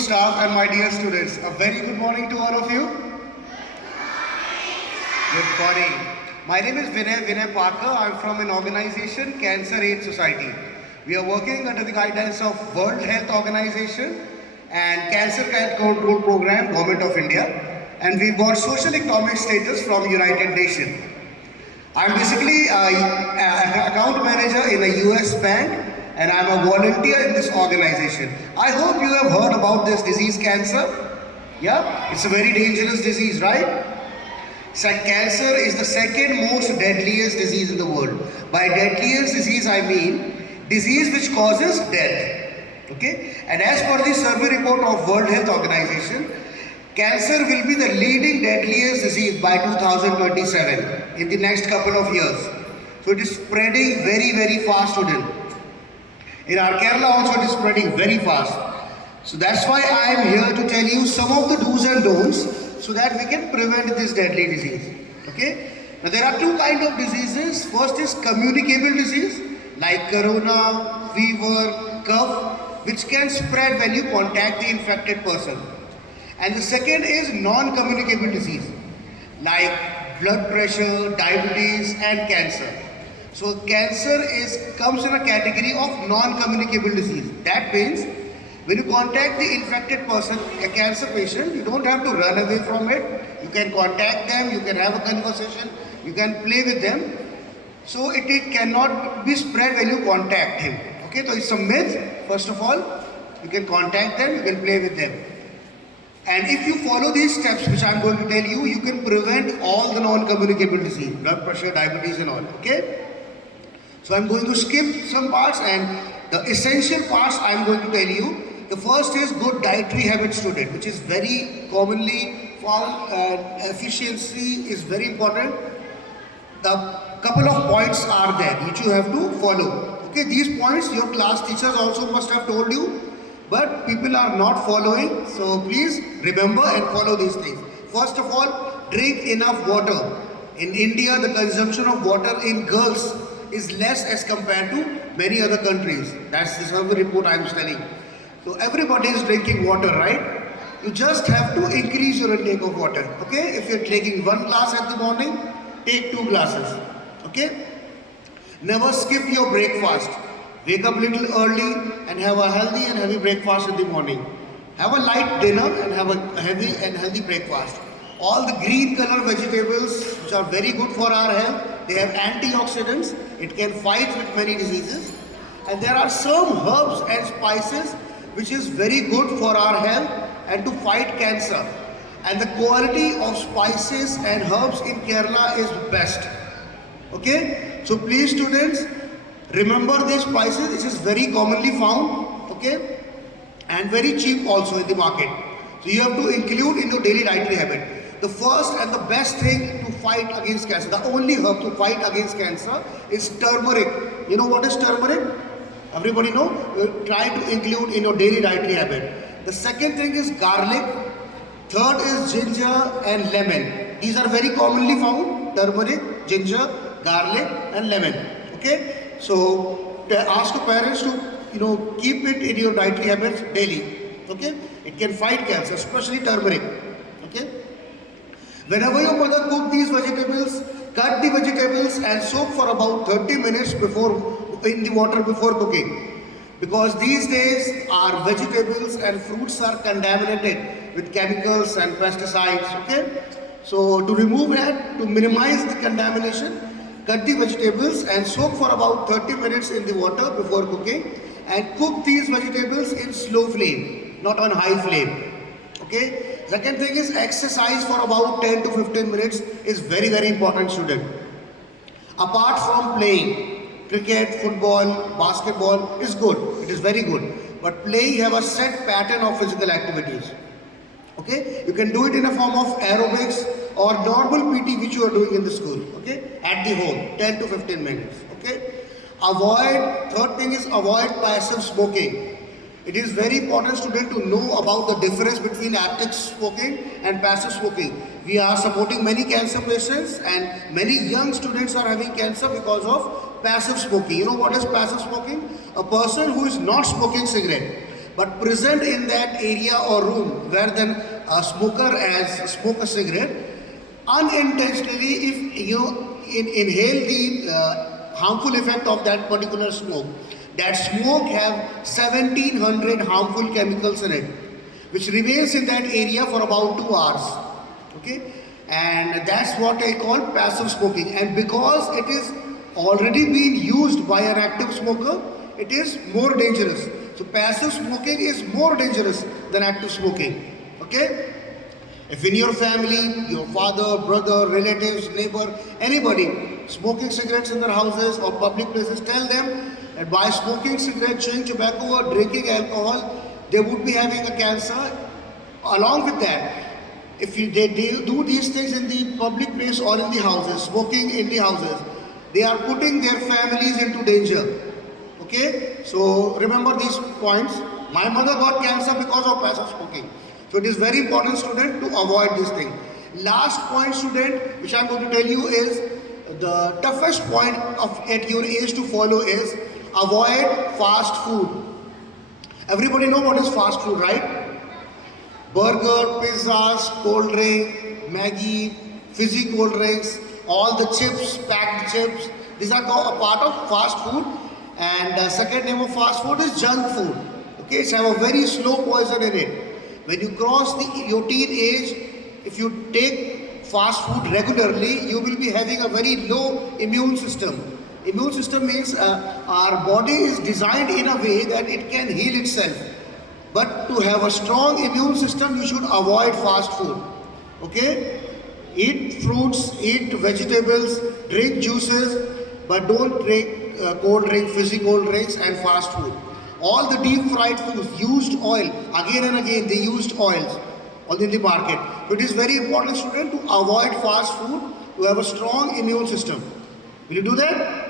staff and my dear students. A very good morning to all of you. Good morning. My name is Vinay Parker. I'm from an organization, Cancer Aid Society. We are working under the guidance of World Health Organization and Cancer Control Program, Government of India. And we've got social economic status from United Nations. I'm basically an account manager in a US bank and I'm a volunteer in this organization. I hope you have heard about this disease, cancer. Yeah, it's a very dangerous disease, right? So cancer is the second most deadliest disease in the world. By deadliest disease, I mean disease which causes death. Okay? And as per the survey report of World Health Organization, cancer will be the leading deadliest disease by 2027 in the next couple of years. So it is spreading very, very fast today. In our Kerala also it is spreading very fast. So that's why I am here to tell you some of the do's and don'ts so that we can prevent this deadly disease. Okay? Now there are two kinds of diseases. First is communicable disease like corona, fever, cough, which can spread when you contact the infected person. And the second is non-communicable disease like blood pressure, diabetes and cancer. So cancer comes in a category of non-communicable disease. That means when you contact the infected person, a cancer patient, you don't have to run away from it. You can contact them, you can have a conversation, you can play with them. So it cannot be spread when you contact him. Okay, so it's a myth. First of all, you can contact them, you can play with them. And if you follow these steps which I am going to tell you, you can prevent all the non-communicable disease, blood pressure, diabetes and all. Okay? So I am going to skip some parts and the essential parts I am going to tell you. The first is good dietary habit student, which is very commonly found. Efficiency is very important. The couple of points are there which you have to follow. Okay, these points your class teachers also must have told you, but people are not following. So please remember and follow these things. First of all, drink enough water. In India, the consumption of water in girls is less as compared to many other countries. That's the survey report I am telling. So everybody is drinking water, right? You just have to increase your intake of water. Okay? If you're taking 1 glass at the morning, take 2 glasses. Okay? Never skip your breakfast. Wake up a little early and have a healthy and heavy breakfast in the morning. Have a light dinner and have a heavy and healthy breakfast. All the green color vegetables which are very good for our health, they have antioxidants. It can fight with many diseases. And there are some herbs and spices which is very good for our health and to fight cancer. And the quality of spices and herbs in Kerala is best. Okay? So please students, remember these spices. This is very commonly found. Okay? And very cheap also in the market. So you have to include in your daily dietary habit. The first and the best thing to fight against cancer, the only herb to fight against cancer is turmeric. You know what is turmeric? Everybody know? Try to include in your daily dietary habit. The second thing is garlic. Third is ginger and lemon. These are very commonly found. Turmeric, ginger, garlic and lemon. Okay? So ask your parents to keep it in your dietary habits daily. Okay? It can fight cancer, especially turmeric. Okay? Whenever your mother cook these vegetables, cut the vegetables and soak for about 30 minutes in the water before cooking. Because these days our vegetables and fruits are contaminated with chemicals and pesticides. Okay? So to remove that, to minimize the contamination, cut the vegetables and soak for about 30 minutes in the water before cooking and cook these vegetables in slow flame, not on high flame. Okay? Second thing is exercise for about 10 to 15 minutes is very, very important, student. Apart from playing, cricket, football, basketball is good. It is very good. But playing have a set pattern of physical activities. Okay? You can do it in a form of aerobics or normal PT which you are doing in the school. Okay? At the home, 10 to 15 minutes. Okay? Third thing is avoid passive smoking. It is very important, student, to know about the difference between active smoking and passive smoking. We are supporting many cancer patients and many young students are having cancer because of passive smoking. You know what is passive smoking? A person who is not smoking cigarette but present in that area or room where then a smoker has smoked a cigarette, unintentionally, if you inhale the harmful effect of that particular smoke, that smoke have 1700 harmful chemicals in it, which remains in that area for about 2 hours. Okay, and that's what I call passive smoking. And because it is already being used by an active smoker, it is more dangerous. So passive smoking is more dangerous than active smoking. Okay, if in your family, your father, brother, relatives, neighbor, anybody smoking cigarettes in their houses or public places, tell them that by smoking cigarettes, chewing tobacco or drinking alcohol, they would be having a cancer. Along with that, if they do these things in the public place or in the houses, smoking in the houses, they are putting their families into danger. Okay, so remember these points. My mother got cancer because of passive smoking. So it is very important, student, to avoid this thing. Last point, student, which I am going to tell you is the toughest point at your age to follow is avoid fast food. Everybody know what is fast food, right? Burger, pizzas, cold drink, Maggie, fizzy cold drinks, all the chips, packed chips. These are a part of fast food. And the second name of fast food is junk food. Okay, it's have a very slow poison in it. When you cross your teen age, if you take fast food regularly, you will be having a very low immune system. Immune system means our body is designed in a way that it can heal itself. But to have a strong immune system, you should avoid fast food. Okay? Eat fruits, eat vegetables, drink juices, but don't drink cold drink, fizzy cold drinks and fast food. All the deep fried foods, used oil, again and again they used oils all in the market. So it is very important, student, to avoid fast food to have a strong immune system. Will you do that?